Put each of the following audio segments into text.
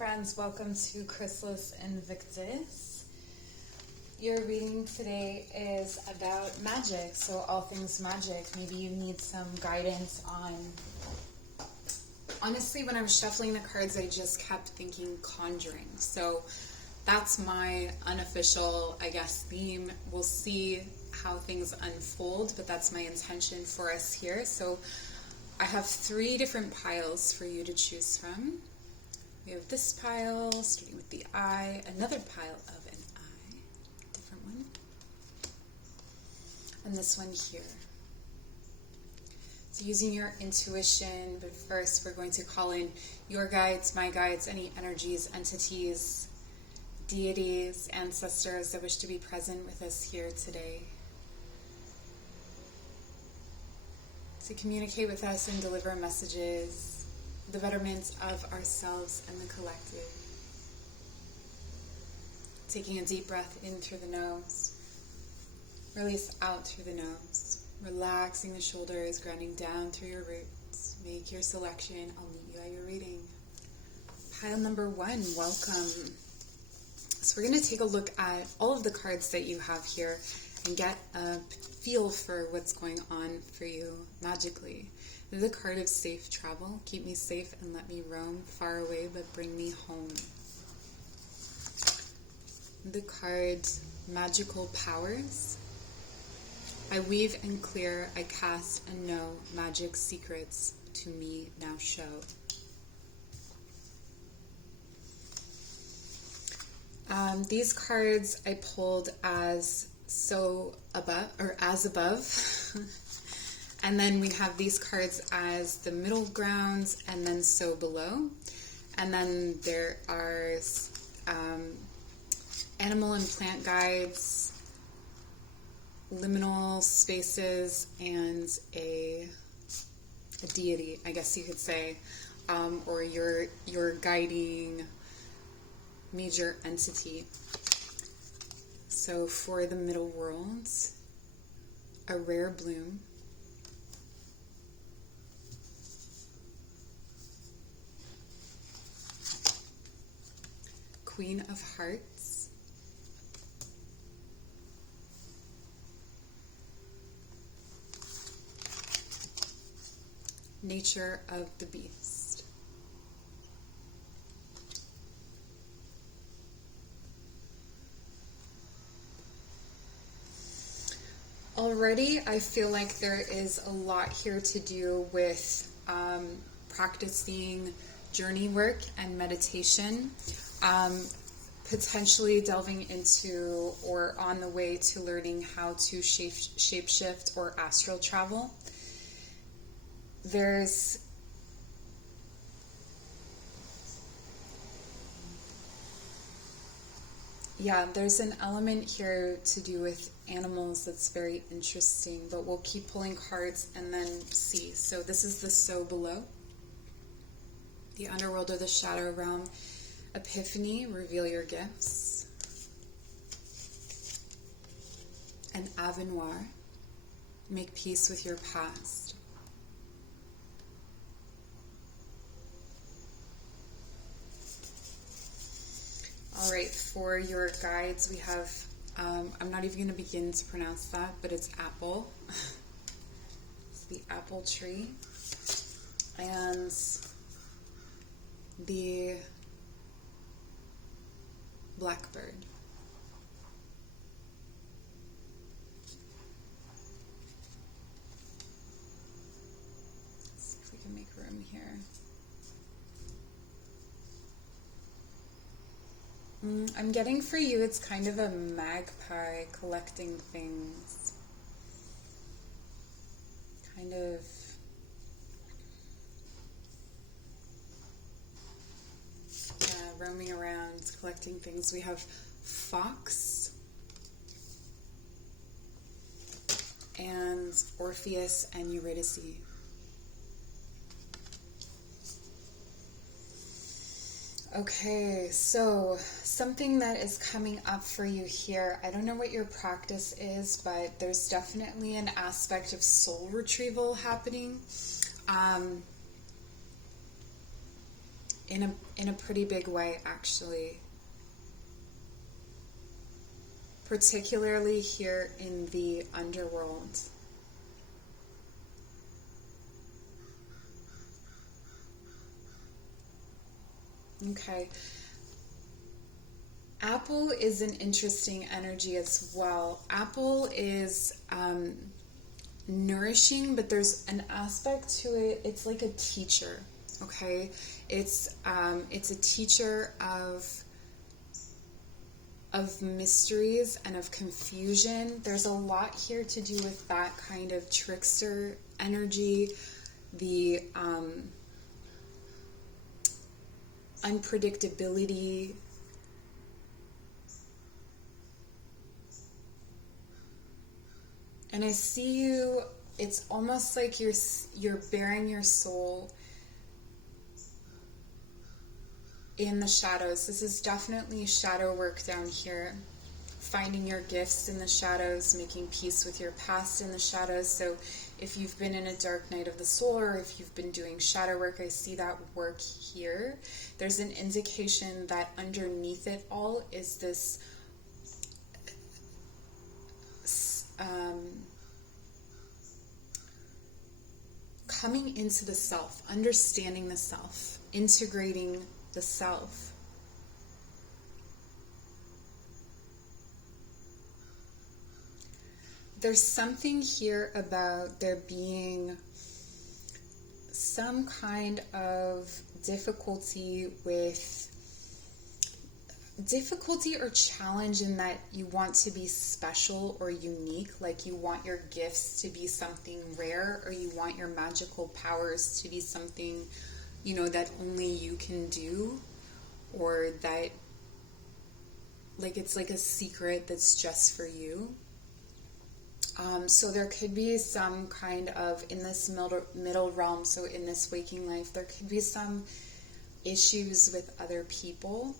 friends, welcome to Chrysalis Invictus. Your reading today is about magic, so all things magic. Maybe you need some guidance on... Honestly, when I was shuffling the cards, I just kept thinking conjuring. So that's my unofficial, I guess, theme. We'll see how things unfold, but that's my intention for us here. So I have 3 different piles for you to choose from. We have this pile, starting with the eye, another pile of an eye, different one, and this one here. So using your intuition, but first we're going to call in your guides, my guides, any energies, entities, deities, ancestors that wish to be present with us here today, to communicate with us and deliver messages, the betterment of ourselves and the collective. Taking a deep breath in through the nose, release out through the nose, relaxing the shoulders, grounding down through your roots. Make your selection. I'll meet you at your reading. Pile number 1, welcome. So we're going to take a look at all of the cards that you have here and get a feel for what's going on for you magically. The card of safe travel. Keep me safe and let me roam far away, but bring me home. The card magical powers. I weave and clear, I cast and know magic secrets to me now show. These cards I pulled as so above, or as above. And then we have these cards as the middle grounds and then so below. And then there are animal and plant guides, liminal spaces, and a deity, I guess you could say, or your guiding major entity. So for the middle worlds, a rare bloom, Queen of Hearts, Nature of the Beast. Already, I feel like there is a lot here to do with practicing journey work and meditation. Potentially delving into or on the way to learning how to shapeshift or astral travel. There's an element here to do with animals that's very interesting, but we'll keep pulling cards and then see. So this is the so below. The underworld or the shadow realm. Epiphany, reveal your gifts. An Avenoir, make peace with your past. All right, for your guides, we have, I'm not even going to begin to pronounce that, but it's apple. It's the apple tree. And the blackbird. Let's see if we can make room here. I'm getting for you, it's kind of a magpie collecting things. Kind of roaming around, collecting things. We have fox and Orpheus and Eurydice. Okay, so something that is coming up for you here. I don't know what your practice is, but there's definitely an aspect of soul retrieval happening. in a pretty big way, actually. Particularly here in the Underworld. Okay. Apple is an interesting energy as well. Apple is nourishing, but there's an aspect to it. It's like a teacher, okay? It's a teacher of mysteries and of confusion. There's a lot here to do with that kind of trickster energy, the unpredictability. And I see you, it's almost like you're bearing your soul in the shadows. This is definitely shadow work down here. Finding your gifts in the shadows, making peace with your past in the shadows. So if you've been in a dark night of the soul, or if you've been doing shadow work, I see that work here. There's an indication that underneath it all is this coming into the self, understanding the self, integrating the self. There's something here about there being some kind of difficulty or challenge in that you want to be special or unique, like you want your gifts to be something rare, or you want your magical powers to be something, you know, that only you can do, or that, like, it's like a secret that's just for you. So there could be some kind of, in this middle realm, so in this waking life, there could be some issues with other people,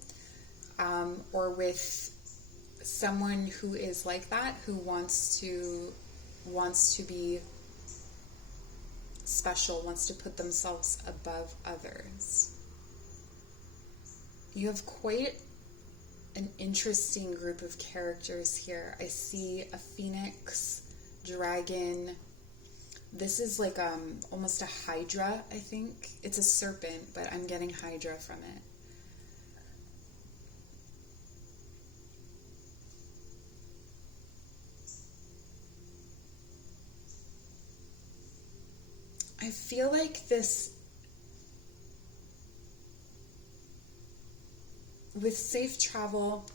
or with someone who is like that, who wants to be special, wants to put themselves above others. You have quite an interesting group of characters here. I see a phoenix, dragon. This is like almost a hydra, I think. It's a serpent, but I'm getting hydra from it. I feel like this, with safe travel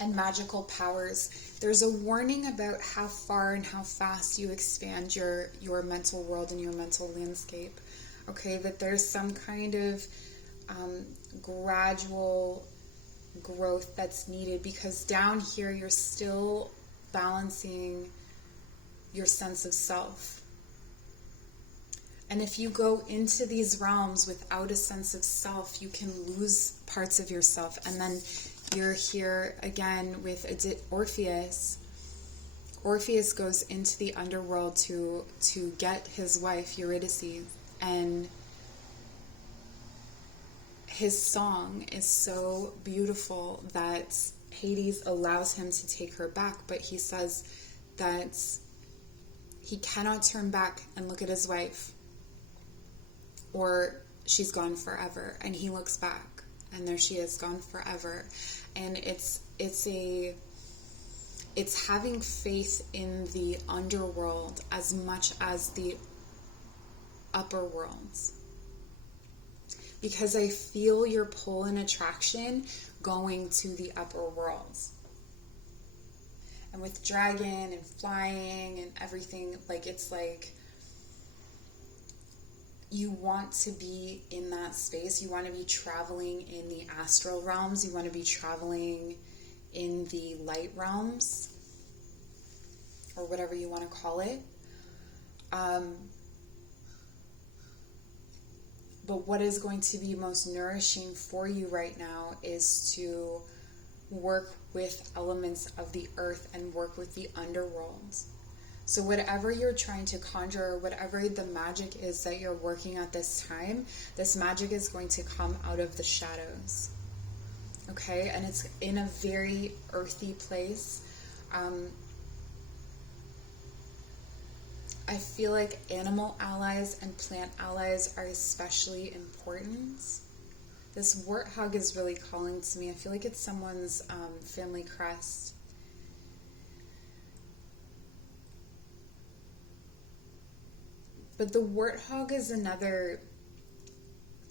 and magical powers, there's a warning about how far and how fast you expand your mental world and your mental landscape. Okay, that there's some kind of gradual growth that's needed, because down here you're still balancing your sense of self. And if you go into these realms without a sense of self, you can lose parts of yourself. And then you're here again with Orpheus. Orpheus goes into the underworld to get his wife, Eurydice. And his song is so beautiful that Hades allows him to take her back. But he says that he cannot turn back and look at his wife, or she's gone forever. And he looks back, and there she is, gone forever. And it's having faith in the underworld as much as the upper worlds, because I feel your pull and attraction going to the upper worlds. And with dragon and flying and everything, like, it's like you want to be in that space. You want to be traveling in the astral realms. You want to be traveling in the light realms, or whatever you want to call it. But what is going to be most nourishing for you right now is to work with elements of the earth and work with the underworld. So whatever you're trying to conjure, whatever the magic is that you're working at this time, this magic is going to come out of the shadows. Okay? And it's in a very earthy place. I feel like animal allies and plant allies are especially important. This warthog is really calling to me. I feel like it's someone's family crest. But the warthog is another,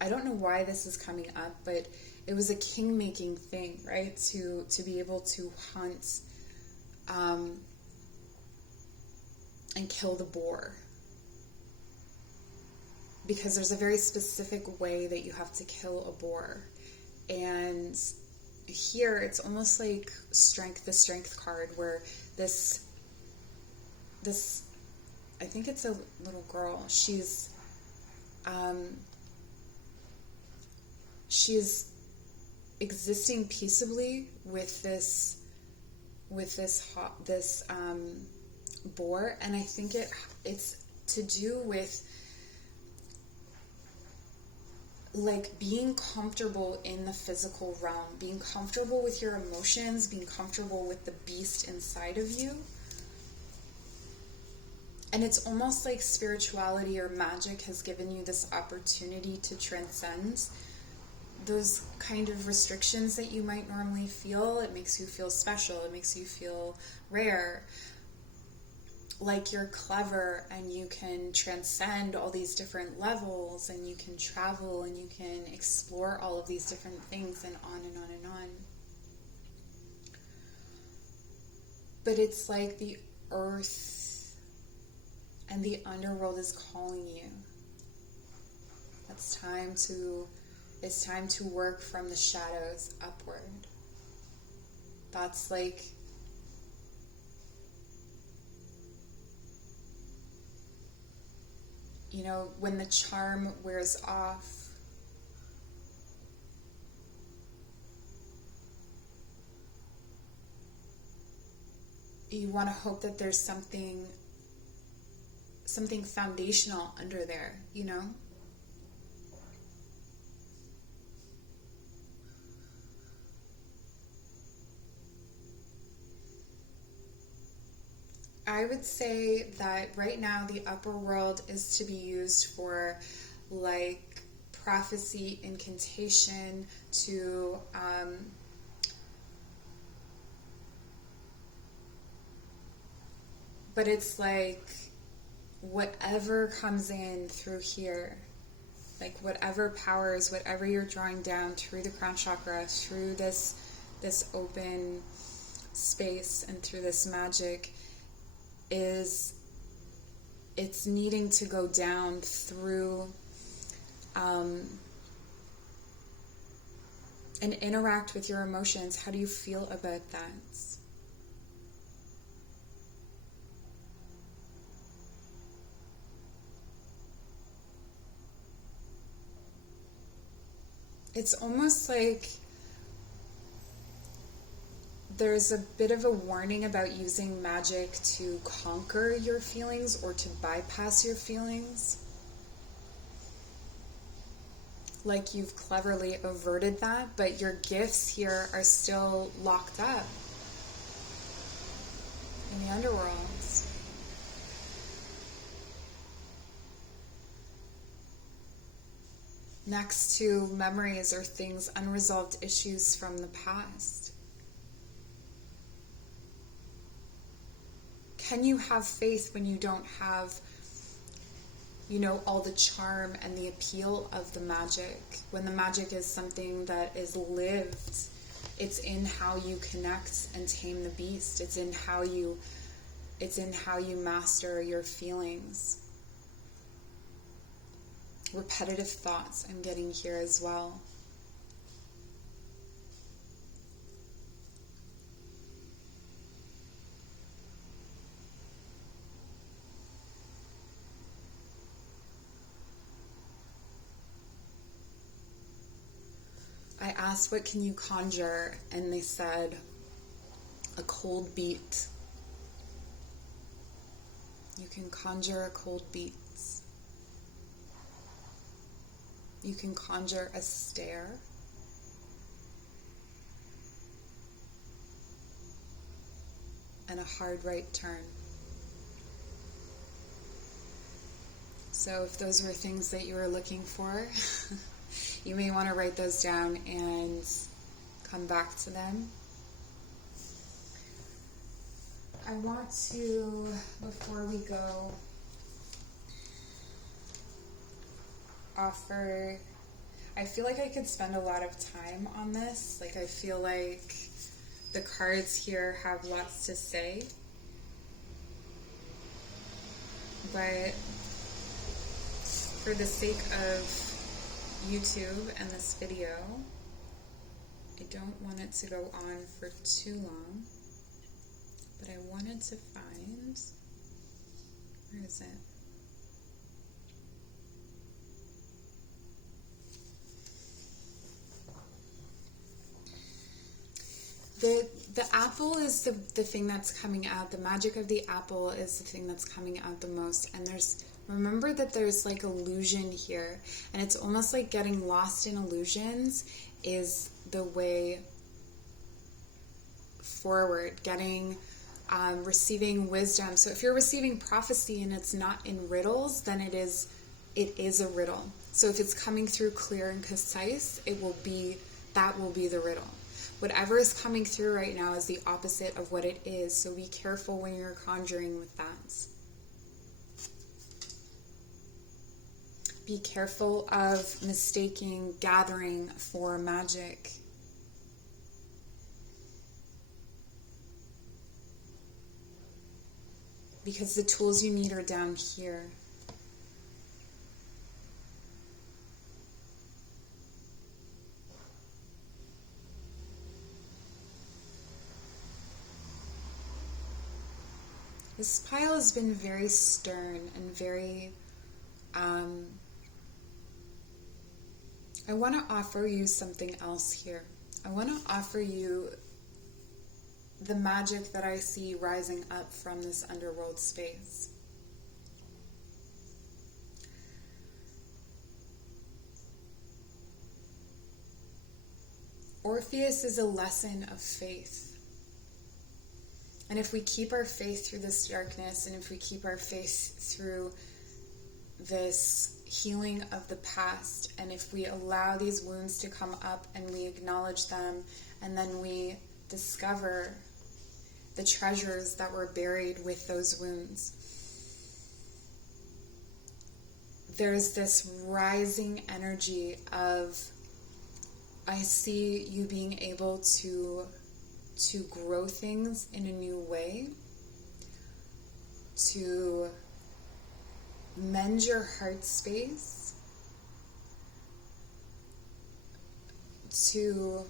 I don't know why this is coming up, but it was a king-making thing, right? To be able to hunt and kill the boar. Because there's a very specific way that you have to kill a boar. And here it's almost like the strength card, where this I think it's a little girl. She's existing peaceably with this boar, and I think it's to do with like being comfortable in the physical realm, being comfortable with your emotions, being comfortable with the beast inside of you. And it's almost like spirituality or magic has given you this opportunity to transcend those kind of restrictions that you might normally feel. It makes you feel special. It makes you feel rare. Like you're clever and you can transcend all these different levels, and you can travel and you can explore all of these different things, and on and on and on. But it's like the earth and the underworld is calling you. It's time to work from the shadows upward. That's like, you know, when the charm wears off, you want to hope that there's something foundational under there, you know? I would say that right now the upper world is to be used for like prophecy, incantation, to but it's like whatever comes in through here, like whatever powers, whatever you're drawing down through the crown chakra, through this open space and through this magic, it's needing to go down through and interact with your emotions. How do you feel about that? It's almost like there's a bit of a warning about using magic to conquer your feelings or to bypass your feelings. Like you've cleverly averted that, but your gifts here are still locked up in the underworld. Next to memories or things, unresolved issues from the past. Can you have faith when you don't have, you know, all the charm and the appeal of the magic? When the magic is something that is lived, it's in how you connect and tame the beast. It's in how you master your feelings. Repetitive thoughts I'm getting here as well. I asked, what can you conjure? And they said, a cold beat. You can conjure a cold beats. You can conjure a stare. And a hard right turn. So if those were things that you were looking for, you may want to write those down and come back to them. I want to, before we go, offer, I feel like I could spend a lot of time on this. Like, I feel like the cards here have lots to say. But for the sake of YouTube and this video, I don't want it to go on for too long. But I wanted to find, where is it? The apple is the thing that's coming out. The magic of the apple is the thing that's coming out the most. And remember that there's like illusion here. And it's almost like getting lost in illusions is the way forward. Receiving wisdom. So if you're receiving prophecy and it's not in riddles, then it is a riddle. So if it's coming through clear and concise, that will be the riddle. Whatever is coming through right now is the opposite of what it is. So be careful when you're conjuring with that. Be careful of mistaking gathering for magic. Because the tools you need are down here. This pile has been very stern and very, I want to offer you something else here. I want to offer you the magic that I see rising up from this underworld space. Orpheus is a lesson of faith. And if we keep our faith through this darkness, and if we keep our faith through this healing of the past, and if we allow these wounds to come up and we acknowledge them, and then we discover the treasures that were buried with those wounds, there's this rising energy of, I see you being able to grow things in a new way, to mend your heart space, to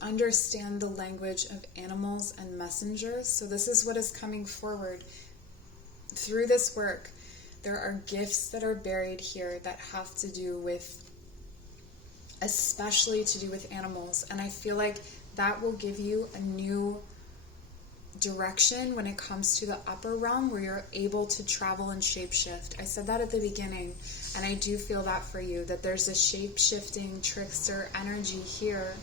understand the language of animals and messengers. So this is what is coming forward through this work. There are gifts that are buried here that have to do with, especially to do with animals. And I feel like that will give you a new direction when it comes to the upper realm, where you're able to travel and shapeshift. I said that at the beginning, and I do feel that for you, that there's a shape-shifting trickster energy here,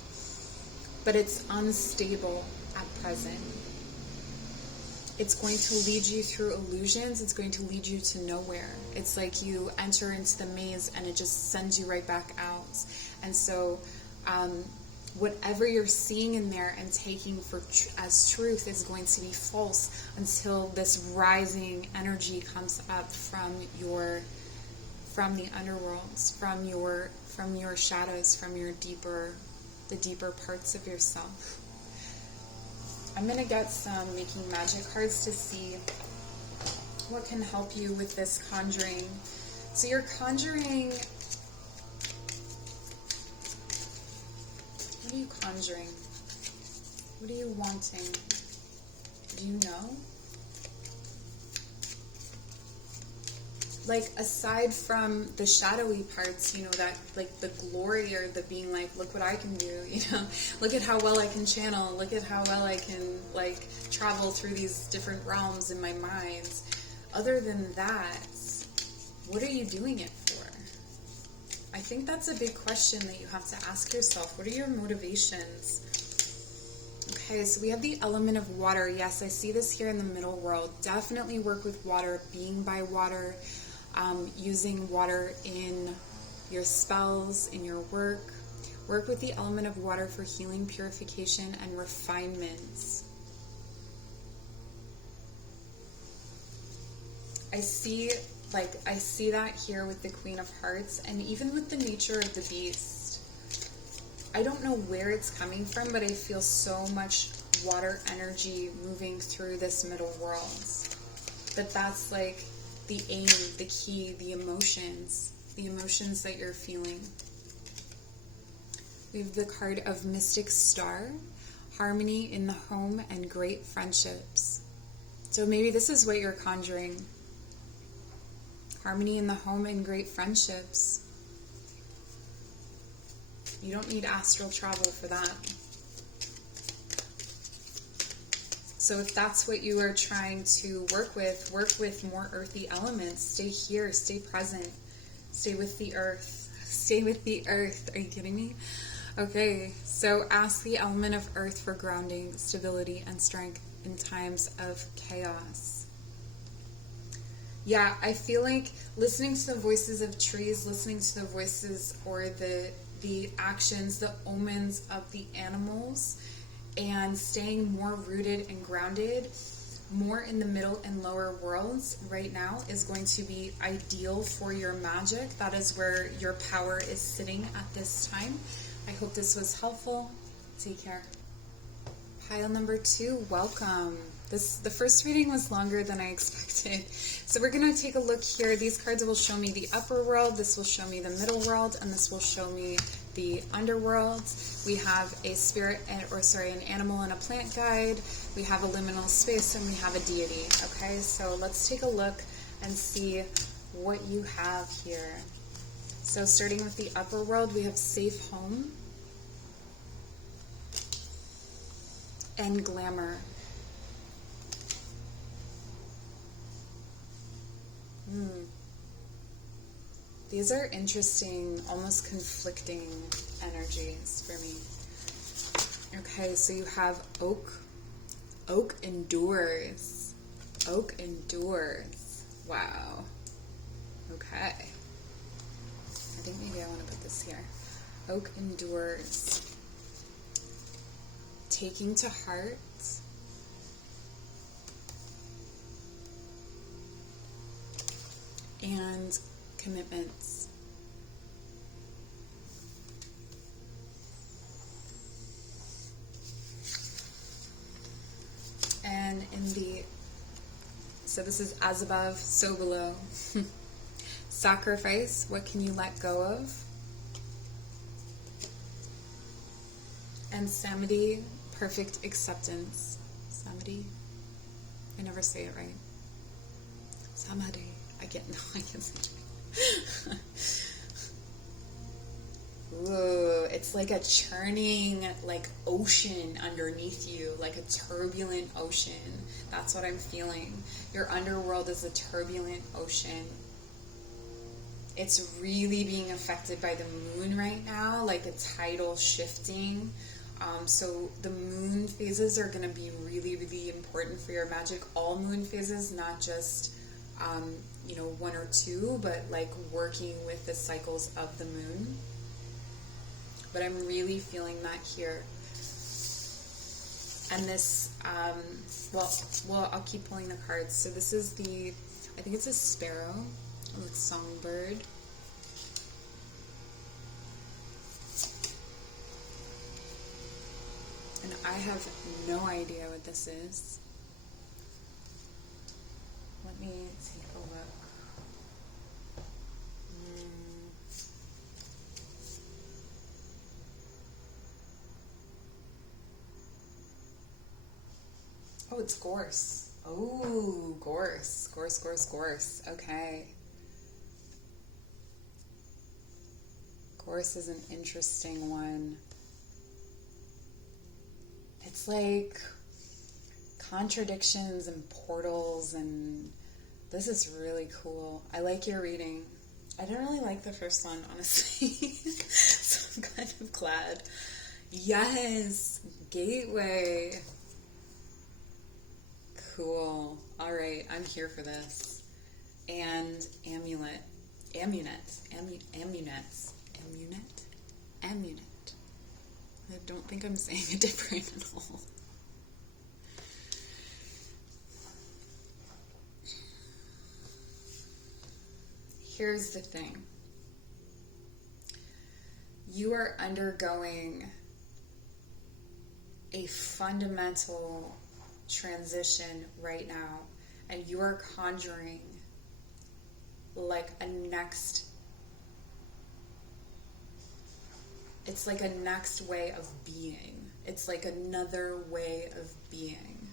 but it's unstable at present. It's going to lead you through illusions. It's going to lead you to nowhere. It's like you enter into the maze and it just sends you right back out. And so whatever you're seeing in there and taking as truth is going to be false until this rising energy comes up from the underworlds, from your shadows, from the deeper parts of yourself. I'm going to get some Making Magic cards to see what can help you with this conjuring. So you're conjuring. What are you conjuring? What are you wanting? Do you know? like, aside from the shadowy parts, you know, that, like, the glory or the being like, look what I can do, you know, look at how well I can channel, look at how well I can, like, travel through these different realms in my mind. Other than that, what are you doing it for? I think that's a big question that you have to ask yourself. What are your motivations? Okay, so we have the element of water. Yes, I see this here in the middle world. Definitely work with water, being by water, using water in your spells, in your work. Work with the element of water for healing, purification, and refinement. I see that here with the Queen of Hearts, and even with the nature of the beast. I don't know where it's coming from, but I feel so much water energy moving through this middle world. That's like the aim, the key, the emotions that you're feeling. We have the card of Mystic Star, harmony in the home and great friendships. So maybe this is what you're conjuring. Harmony in the home and great friendships. You don't need astral travel for that. So if that's what you are trying to work with more earthy elements. Stay here, stay present, stay with the earth. Stay with the earth. Are you kidding me? Okay, so ask the element of earth for grounding, stability, and strength in times of chaos. Yeah, I feel like listening to the voices of trees, listening to the voices or the actions, the omens of the animals, and staying more rooted and grounded, more in the middle and lower worlds right now is going to be ideal for your magic. That is where your power is sitting at this time. I hope this was helpful. Take care. Pile number 2, welcome. The first reading was longer than I expected. So we're going to take a look here. These cards will show me the upper world, this will show me the middle world, and this will show me the underworld. We have a spirit, an animal and a plant guide. We have a liminal space, and we have a deity. Okay, so let's take a look and see what you have here. So starting with the upper world, we have safe home and glamour. These are interesting, almost conflicting energies for me. Okay, so you have oak. Oak endures. Oak endures. Wow. Okay. I think maybe I want to put this here. Oak endures. Taking to heart. And commitments. And so this is as above, so below. Sacrifice, what can you let go of? And Samedi, perfect acceptance. Samedi? I never say it right. Samedi. I can't say it. Ooh, it's like a churning, like, ocean underneath you, like a turbulent ocean. That's what I'm feeling. Your underworld is a turbulent ocean. It's really being affected by the moon right now, like a tidal shifting. So the moon phases are going to be really, really important for your magic. All moon phases, not just, 1 or 2, but like working with the cycles of the moon. But I'm really feeling that here. And this, I'll keep pulling the cards. So this is I think it's a sparrow, like songbird. And I have no idea what this is. Let me take a look. Oh, it's gorse. Oh, gorse. Okay. Horse is an interesting one. It's like contradictions and portals, and this is really cool. I like your reading. I didn't really like the first one, honestly. So I'm kind of glad. Yes, Gateway. Cool. All right, I'm here for this. And Amulet. Amunets. Amunets. Amunet? Amunet. I don't think I'm saying it different at all. Here's the thing. You are undergoing a fundamental transition right now, and you are conjuring like a next, it's like a next way of being. It's like another way of being.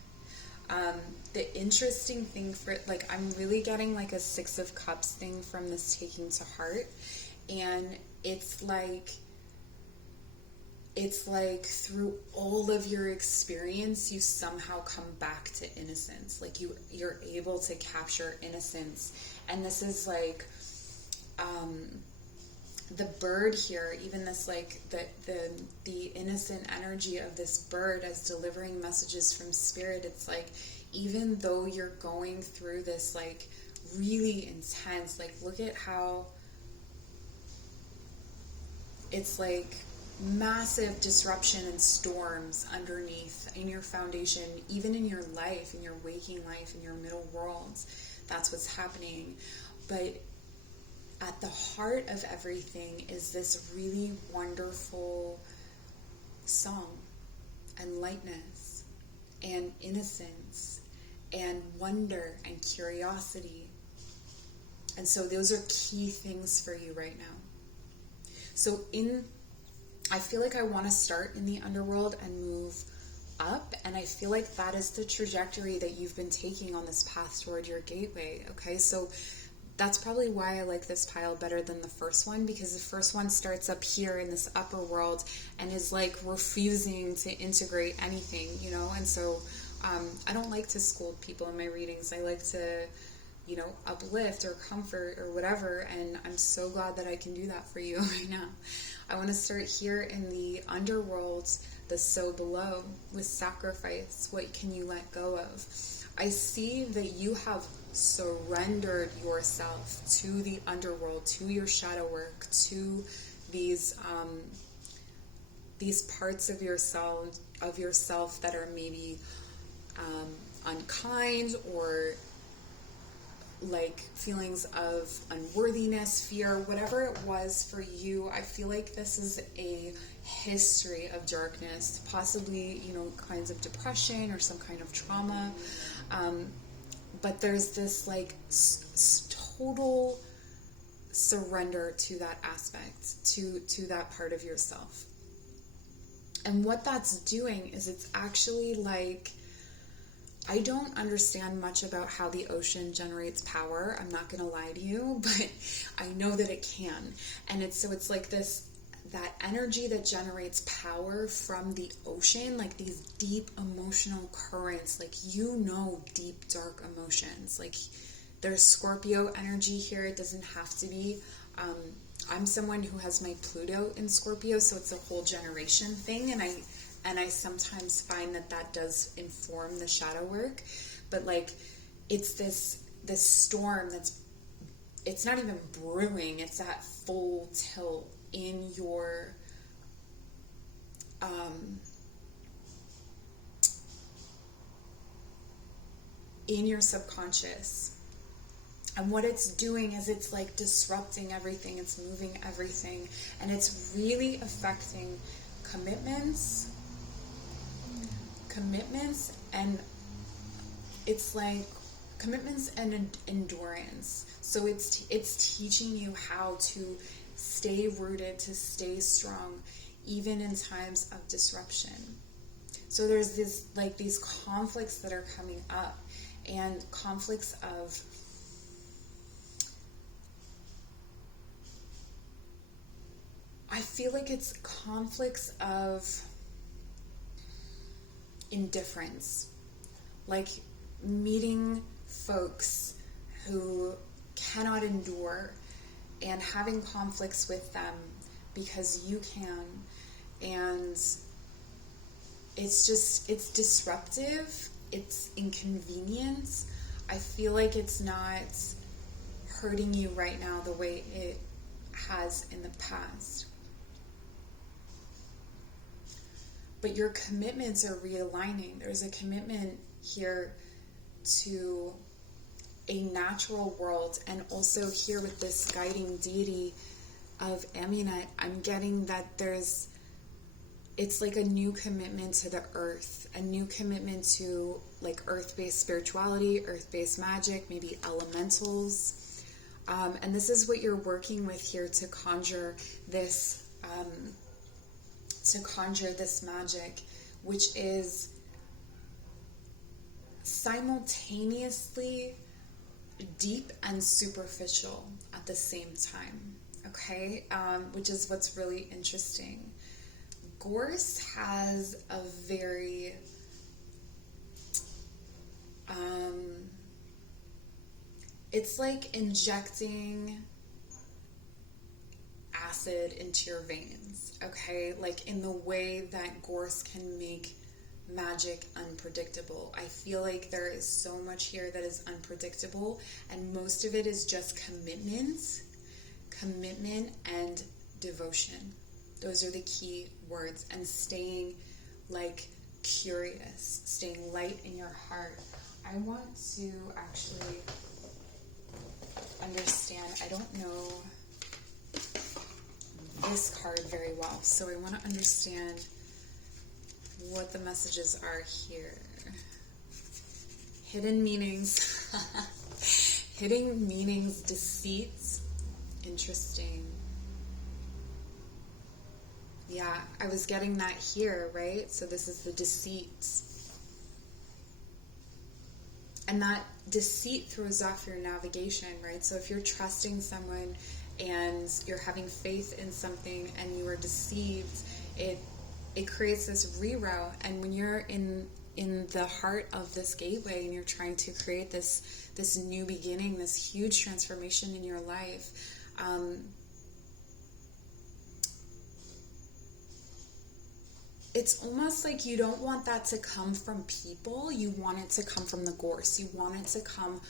The interesting thing for, like, I'm really getting like a Six of Cups thing from this taking to heart, and it's like through all of your experience, you somehow come back to innocence. Like you're able to capture innocence. And this is like, the bird here, even this, like the innocent energy of this bird as delivering messages from spirit. It's like, even though you're going through this like really intense, like, look at how it's like massive disruption and storms underneath in your foundation, even in your life, in your waking life, in your middle worlds. That's what's happening. But at the heart of everything is this really wonderful song and lightness and innocence and wonder and curiosity. And so those are key things for you right now. So I feel like I want to start in the underworld and move up, and I feel like that is the trajectory that you've been taking on this path toward your gateway. Okay, so that's probably why I like this pile better than the first one, because the first one starts up here in this upper world and is like refusing to integrate anything, you know. And so I don't like to scold people in my readings. I like to, you know, uplift or comfort or whatever, and I'm so glad that I can do that for you right now. I want to start here in the underworld, the so below, with sacrifice. What can you let go of? I see that you have surrendered yourself to the underworld, to your shadow work, to these parts of yourself that are maybe unkind, or like feelings of unworthiness, fear, whatever it was for you. I feel like this is a history of darkness, possibly, you know, kinds of depression or some kind of trauma. But there's this like total surrender to that aspect, to that part of yourself. And what that's doing is it's actually like, I don't understand much about how the ocean generates power. I'm not going to lie to you, but I know that it can. And it's like this, that energy that generates power from the ocean, like these deep emotional currents, like, you know, deep, dark emotions. Like, there's Scorpio energy here. It doesn't have to be. I'm someone who has my Pluto in Scorpio, so it's a whole generation thing. And I sometimes find that does inform the shadow work. But like, it's this storm it's not even brewing, it's at full tilt in your subconscious. And what it's doing is it's like disrupting everything, it's moving everything, and it's really affecting commitments, and it's like commitments and endurance. So it's teaching you how to stay rooted, to stay strong, even in times of disruption. So there's these conflicts that are coming up, and conflicts of I feel like it's conflicts of indifference, like meeting folks who cannot endure and having conflicts with them because you can, and it's disruptive, it's inconvenient. I feel like it's not hurting you right now the way it has in the past. But your commitments are realigning. There's a commitment here to a natural world, and also here with this guiding deity of Amunet, I'm getting that it's like a new commitment to the earth, a new commitment to like earth-based spirituality, earth-based magic, maybe elementals. And this is what you're working with here to conjure this magic, which is simultaneously deep and superficial at the same time. Okay, which is what's really interesting. Gorse has a very it's like injecting acid into your veins, okay? Like in the way that Gorse can make magic unpredictable. I feel like there is so much here that is unpredictable, and most of it is just commitment and devotion. Those are the key words. And staying like curious, staying light in your heart. I want to actually understand, I don't know this card very well, so I want to understand what the messages are here. Hidden meanings. Hidden meanings, deceits. Interesting. Yeah, I was getting that here, right? So this is the deceit. And that deceit throws off your navigation, right? So if you're trusting someone and you're having faith in something and you are deceived, it creates this reroute. And when you're in the heart of this gateway and you're trying to create this new beginning, this huge transformation in your life, it's almost like you don't want that to come from people. You want it to come from the Gorse. You want it to come,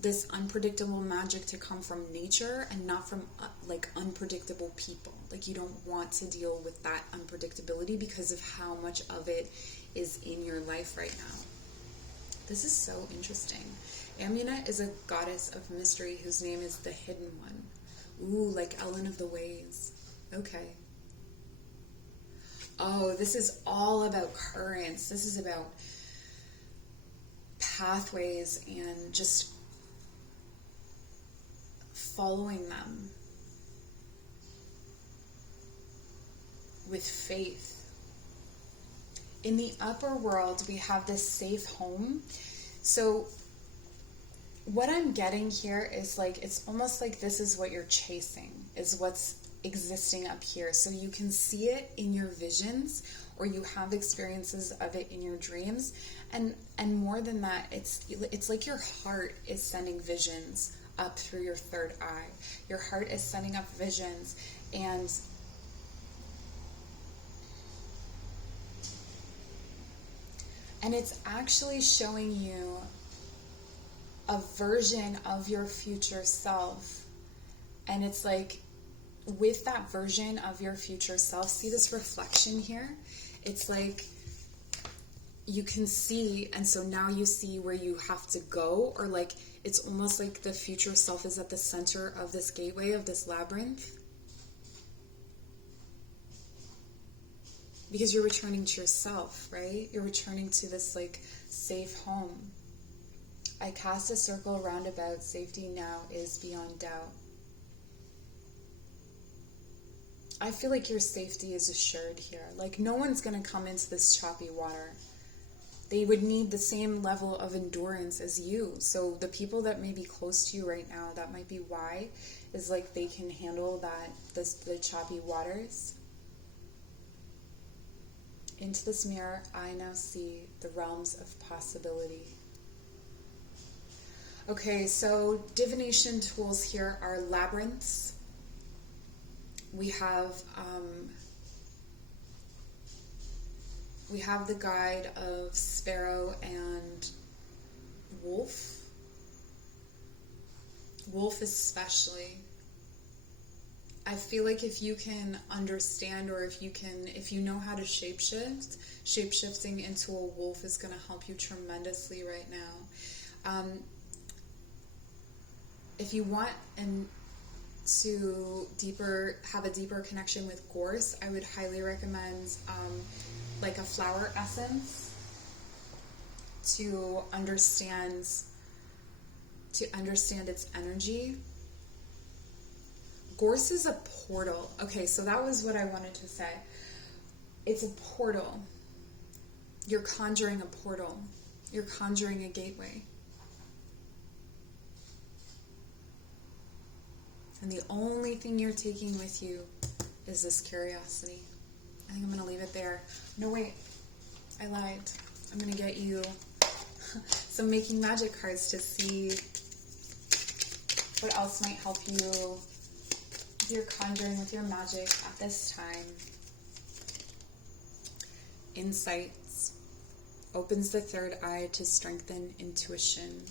this unpredictable magic to come from nature and not from like unpredictable people. Like you don't want to deal with that unpredictability because of how much of it is in your life right now. This is so interesting. Amunet is a goddess of mystery whose name is the Hidden One. Ooh, like Ellen of the Ways. Okay. Oh, this is all about currents. This is about pathways and just following them with faith. In the upper world, we have this safe home. So what I'm getting here is like, it's almost like this is what you're chasing, is what's existing up here. So you can see it in your visions, or you have experiences of it in your dreams, and more than that, it's like your heart is sending visions up through your third eye. Your heart is sending up visions, and it's actually showing you a version of your future self. And it's like, with that version of your future self, see this reflection here? It's like you can see, and so now you see where you have to go, or like it's almost like the future self is at the center of this gateway, of this labyrinth. Because you're returning to yourself, right? You're returning to this like safe home. I cast a circle round about, safety now is beyond doubt. I feel like your safety is assured here. Like no one's going to come into this choppy water. they would need the same level of endurance as you. So the people that may be close to you right now, that might be why, is like they can handle the choppy waters. Into this mirror, I now see the realms of possibility. Okay, so divination tools here are labyrinths. We have the guide of sparrow and wolf. Wolf especially. I feel like if you can understand, or if you know how to shapeshifting into a wolf is going to help you tremendously right now. If you want to have a deeper connection with gorse, I would highly recommend like a flower essence to understand its energy. Gorse is a portal. Okay, so that was what I wanted to say. It's a portal. You're conjuring a portal. You're conjuring a gateway. And the only thing you're taking with you is this curiosity. I think I'm going to leave it there. No, wait. I lied. I'm going to get you some Making Magic cards to see what else might help you with your conjuring, with your magic at this time. Insights. Opens the third eye to strengthen intuition.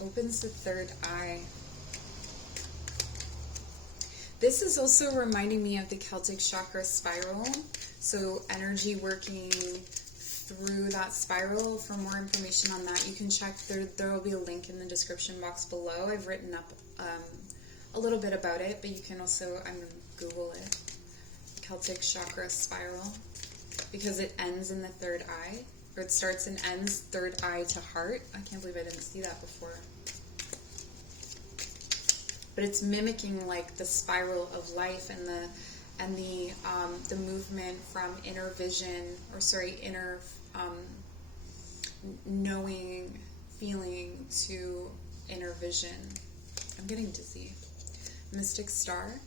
Opens the third eye. This is also reminding me of the Celtic chakra spiral. So energy working through that spiral. For more information on that, you can check, there will be a link in the description box below. I've written up a little bit about it, but you can also, I'm going to Google it. Celtic chakra spiral. Because it ends in the third eye. Or it starts and ends third eye to heart. I can't believe I didn't see that before. But it's mimicking like the spiral of life and the movement from inner vision, inner knowing, feeling to inner vision. I'm getting dizzy. Mystic star.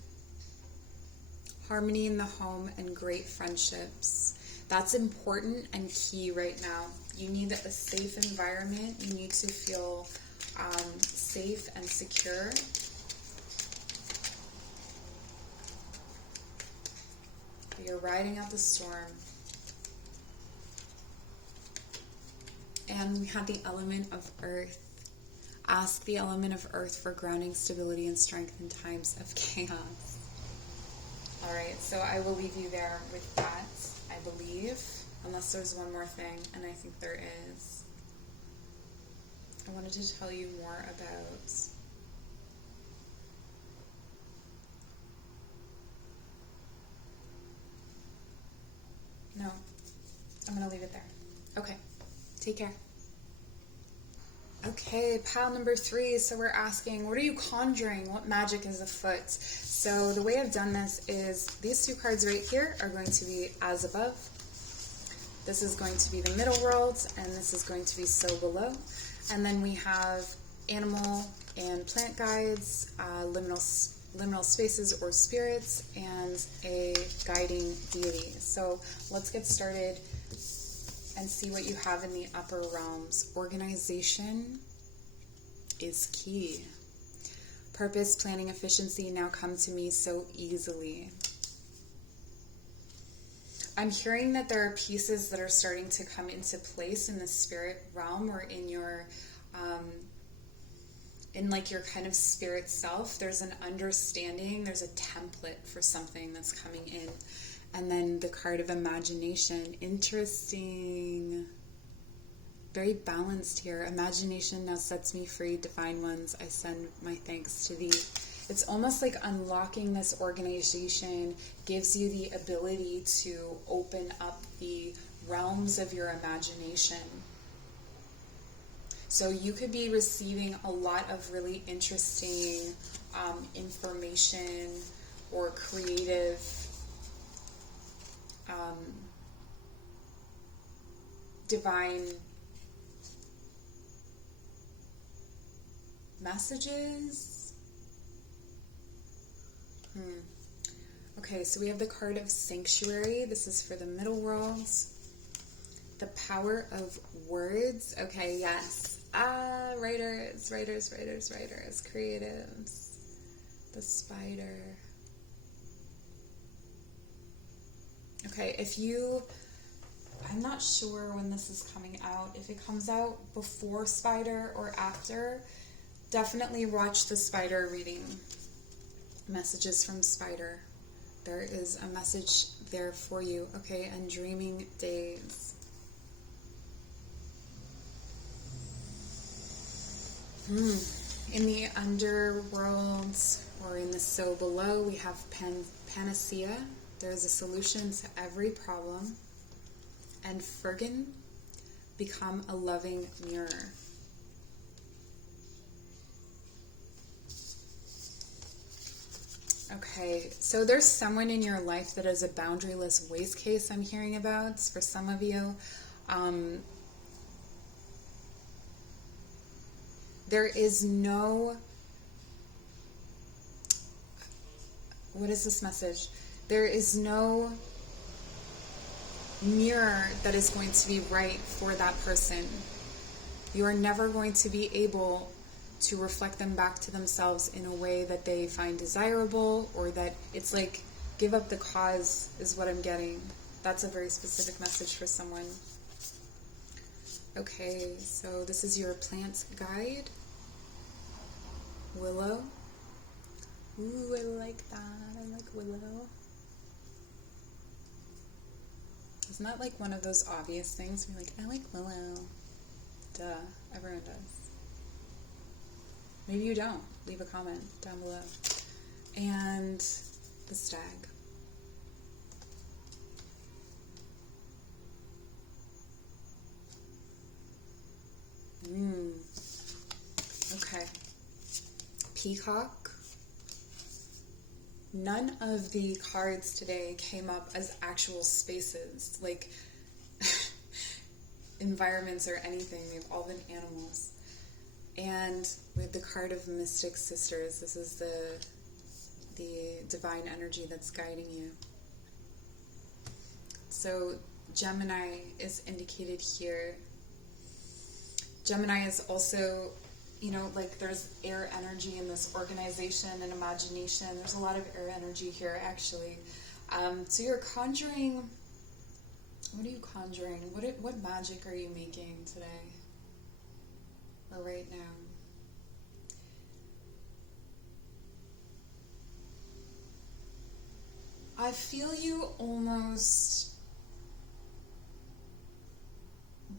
Harmony in the home and great friendships. That's important and key right now. You need a safe environment. You need to feel safe and secure. You're riding out the storm. And we have the element of earth. Ask the element of earth for grounding, stability, and strength in times of chaos. Alright, so I will leave you there with that, I believe. Unless there's one more thing, and I think there is. I wanted to tell you more about no, I'm going to leave it there. Okay, take care. Okay, pile number 3. So we're asking, what are you conjuring? What magic is afoot? So the way I've done this is these 2 cards right here are going to be As Above. This is going to be the Middle World, and this is going to be So Below. And then we have animal and plant guides, liminal spaces or spirits, and a guiding deity. So let's get started and see what you have in the upper realms. Organization is key. Purpose, planning, efficiency now come to me so easily. I'm hearing that there are pieces that are starting to come into place in the spirit realm, or in your in like your kind of spirit self. There's an understanding, there's a template for something that's coming in. And then the card of imagination. Interesting. Very balanced here. Imagination now sets me free. Divine ones, I send my thanks to thee. It's almost like unlocking this organization gives you the ability to open up the realms of your imagination. So you could be receiving a lot of really interesting information or creative divine messages. Okay, so we have the card of Sanctuary. This is for the middle worlds. The power of words. Okay, yes. Writers, creatives. The spider. Okay, I'm not sure when this is coming out. If it comes out before spider or after, definitely watch the spider reading. Messages from spider. There is a message there for you. Okay, and dreaming days. In the underworld, or in the so below, we have panacea. There is a solution to every problem. And Fergan, become a loving mirror. Okay, so there's someone in your life that is a boundaryless waste case I'm hearing about. For some of you, there is no... What is this message? There is no mirror that is going to be right for that person. You are never going to be able to reflect them back to themselves in a way that they find desirable, or that it's like, give up the cause is what I'm getting. That's a very specific message for someone. Okay, so this is your plant guide. Willow. Ooh, I like that. I like willow. Isn't that like one of those obvious things? You're like, I like willow. Duh, everyone does. Maybe you don't. Leave a comment down below. And the stag. Okay. Peacock. None of the cards today came up as actual spaces, like environments or anything. They've all been animals. And with the card of Mystic Sisters, this is the divine energy that's guiding you. So Gemini is indicated here. Gemini is also, like there's air energy in this organization and imagination. There's a lot of air energy here, actually. So you're conjuring. What are you conjuring? What magic are you making today? Or right now? I feel you almost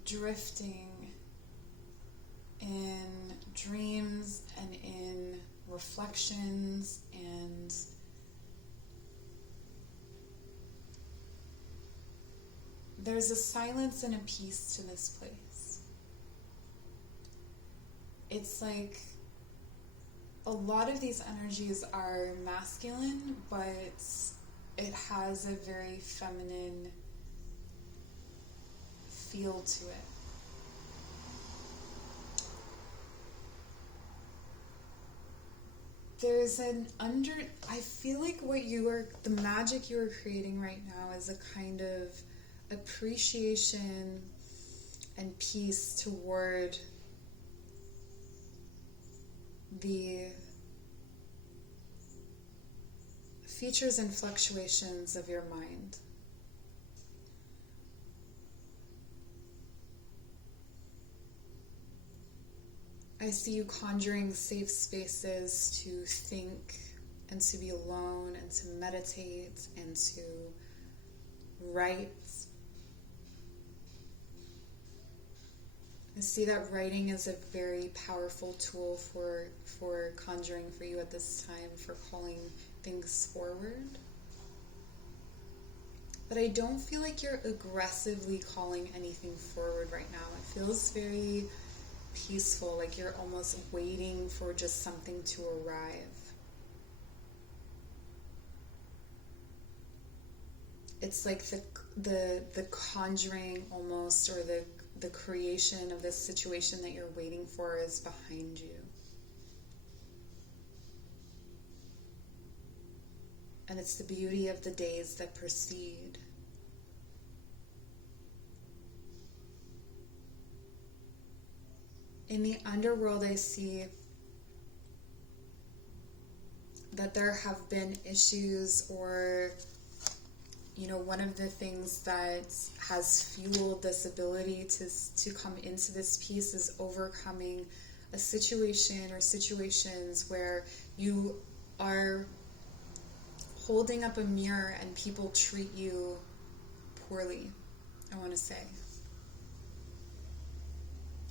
drifting in dreams and in reflections, and there's a silence and a peace to this place. It's like a lot of these energies are masculine, but it has a very feminine feel to it. There's I feel like the magic you are creating right now is a kind of appreciation and peace toward the features and fluctuations of your mind. I see you conjuring safe spaces to think and to be alone and to meditate and to write. I see that writing is a very powerful tool for conjuring for you at this time, for calling things forward. But I don't feel like you're aggressively calling anything forward right now. It feels very peaceful, like you're almost waiting for just something to arrive. it's like the conjuring almost, or the creation of this situation that you're waiting for is behind you. And it's the beauty of the days that precede. In the underworld, I see that there have been issues, or, you know, one of the things that has fueled this ability to come into this piece is overcoming a situation or situations where you are holding up a mirror and people treat you poorly, I want to say.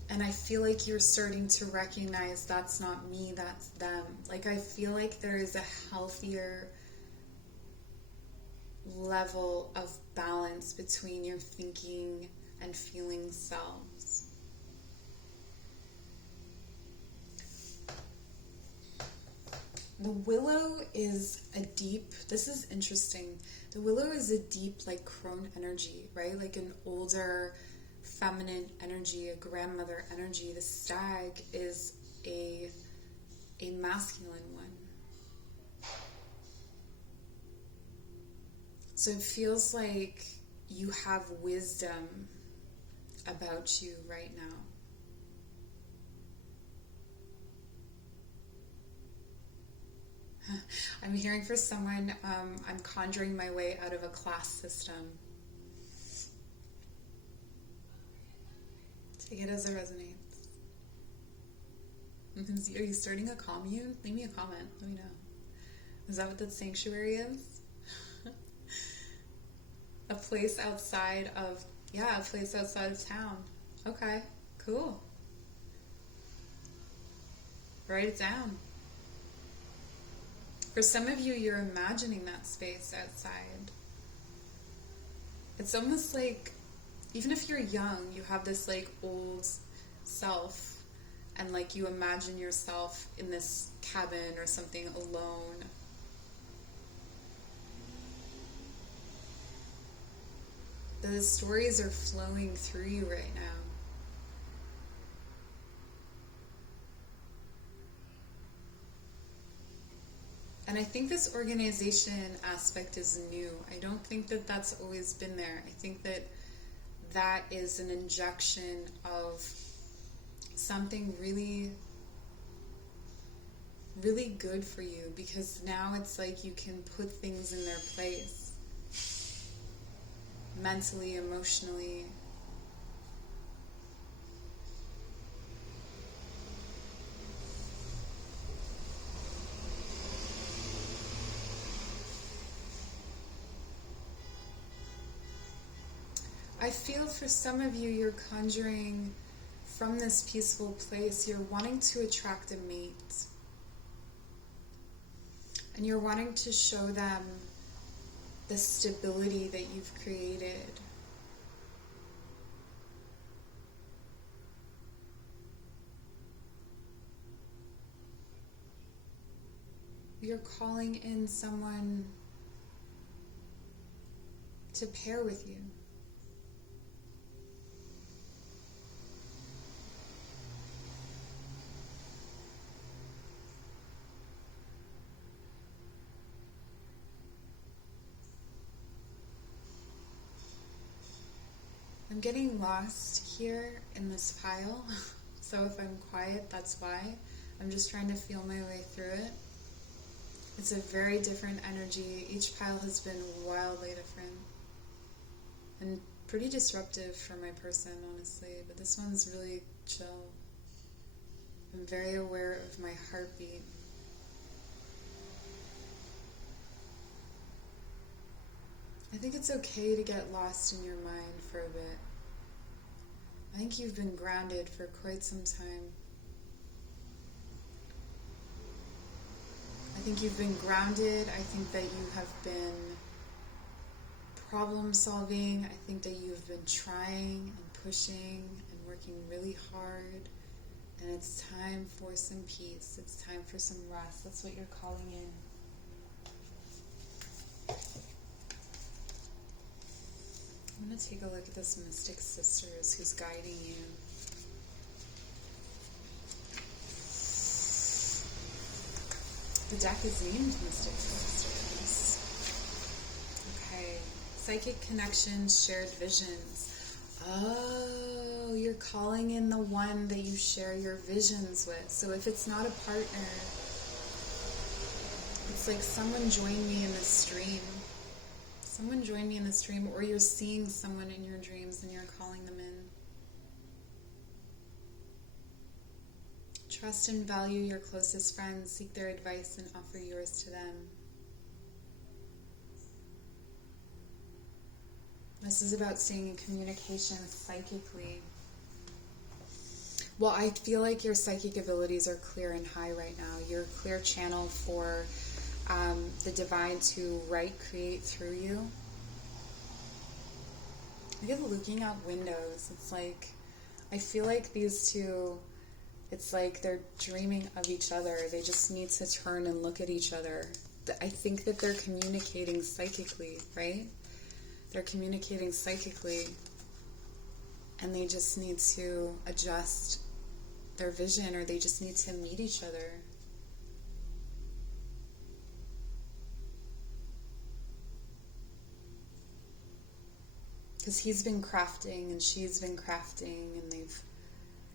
And I feel like you're starting to recognize that's not me, that's them. Like, I feel like there is a healthier level of balance between your thinking and feeling selves. The willow is a deep, this is interesting. The willow is a deep, like, crone energy, right? Like an older, feminine energy, a grandmother energy. The stag is a masculine one. So it feels like you have wisdom about you right now. I'm hearing for someone, I'm conjuring my way out of a class system. Take it as it resonates. Are you starting a commune? Leave me a comment. Let me know. Is that what that sanctuary is? A place outside of town. Okay, cool. Write it down. For some of you, you're imagining that space outside. It's almost like, even if you're young, you have this like old self, and like you imagine yourself in this cabin or something alone. The stories are flowing through you right now. And I think this organization aspect is new. I don't think that that's always been there. I think that that is an injection of something really, really good for you, because now it's like you can put things in their place. Mentally, emotionally. I feel for some of you, you're conjuring from this peaceful place. You're wanting to attract a mate. And you're wanting to show them the stability that you've created. You're calling in someone to pair with you. I'm getting lost here in this pile, so if I'm quiet, that's why. I'm just trying to feel my way through it. It's a very different energy. Each pile has been wildly different and pretty disruptive for my person, honestly, but this one's really chill. I'm very aware of my heartbeat. I think it's okay to get lost in your mind for a bit. I think you've been grounded for quite some time. I think you've been grounded. I think that you have been problem solving. I think that you've been trying and pushing and working really hard. And it's time for some peace. It's time for some rest. That's what you're calling in. I'm going to take a look at this Mystic Sisters who's guiding you. The deck is named Mystic Sisters. Okay. Psychic connections, shared visions. Oh, you're calling in the one that you share your visions with. So if it's not a partner, it's like someone joined me in the stream. Someone joined me in the stream, or you're seeing someone in your dreams and you're calling them in. Trust and value your closest friends. Seek their advice and offer yours to them. This is about staying in communication psychically. Well, I feel like your psychic abilities are clear and high right now. You're a clear channel for the divine to write, create through you. Look at looking out windows. It's like, I feel like these two, it's like they're dreaming of each other. They just need to turn and look at each other. I think that they're communicating psychically, right? They're communicating psychically, and they just need to adjust their vision, or they just need to meet each other. Because he's been crafting and she's been crafting, and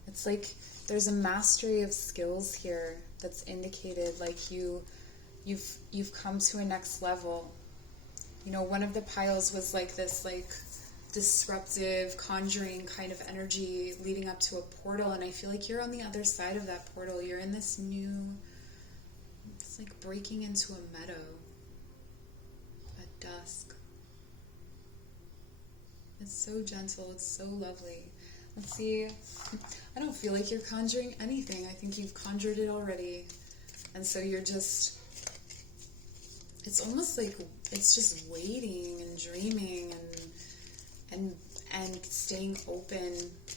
it's like there's a mastery of skills here that's indicated, like you've come to a next level. You know, one of the piles was like this like disruptive, conjuring kind of energy leading up to a portal, and I feel like you're on the other side of that portal. You're in this new, it's like breaking into a meadow at dusk. It's so gentle, it's so lovely. Let's see, I don't feel like you're conjuring anything. I think you've conjured it already. And so you're just, it's almost like it's just waiting and dreaming and staying open,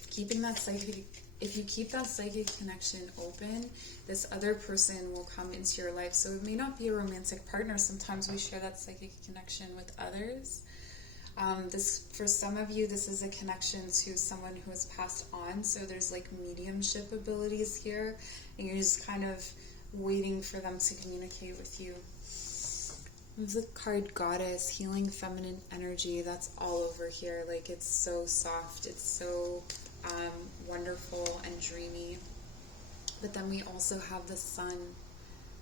keeping that psychic. If you keep that psychic connection open, this other person will come into your life. So it may not be a romantic partner. Sometimes we share that psychic connection with others. For some of you, this is a connection to someone who has passed on. So there's like mediumship abilities here, and you're just kind of waiting for them to communicate with you. The card Goddess, healing feminine energy, that's all over here. Like, it's so soft, it's so wonderful and dreamy. But then we also have the sun.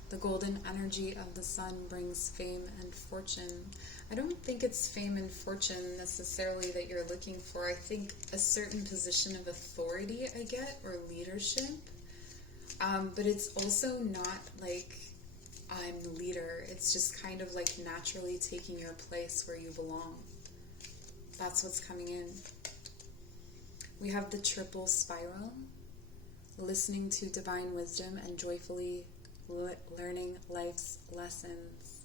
The golden energy of the sun brings fame and fortune. I don't think it's fame and fortune necessarily that you're looking for. I think a certain position of authority I get, or leadership. But it's also not like I'm the leader. It's just kind of like naturally taking your place where you belong. That's what's coming in. We have the triple spiral, listening to divine wisdom and joyfully learning life's lessons.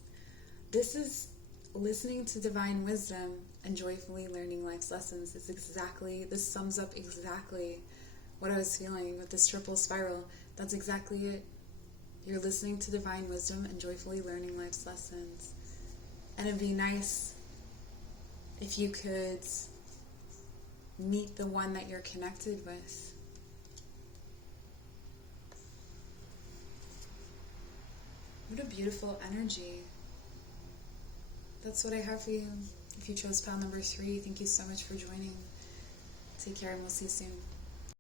This is listening to divine wisdom and joyfully learning life's lessons. This sums up exactly what I was feeling with this triple spiral. That's exactly it. You're listening to divine wisdom and joyfully learning life's lessons. And it'd be nice if you could meet the one that you're connected with. What a beautiful energy. That's what I have for you. If you chose pile number 3, thank you so much for joining. Take care, and we'll see you soon.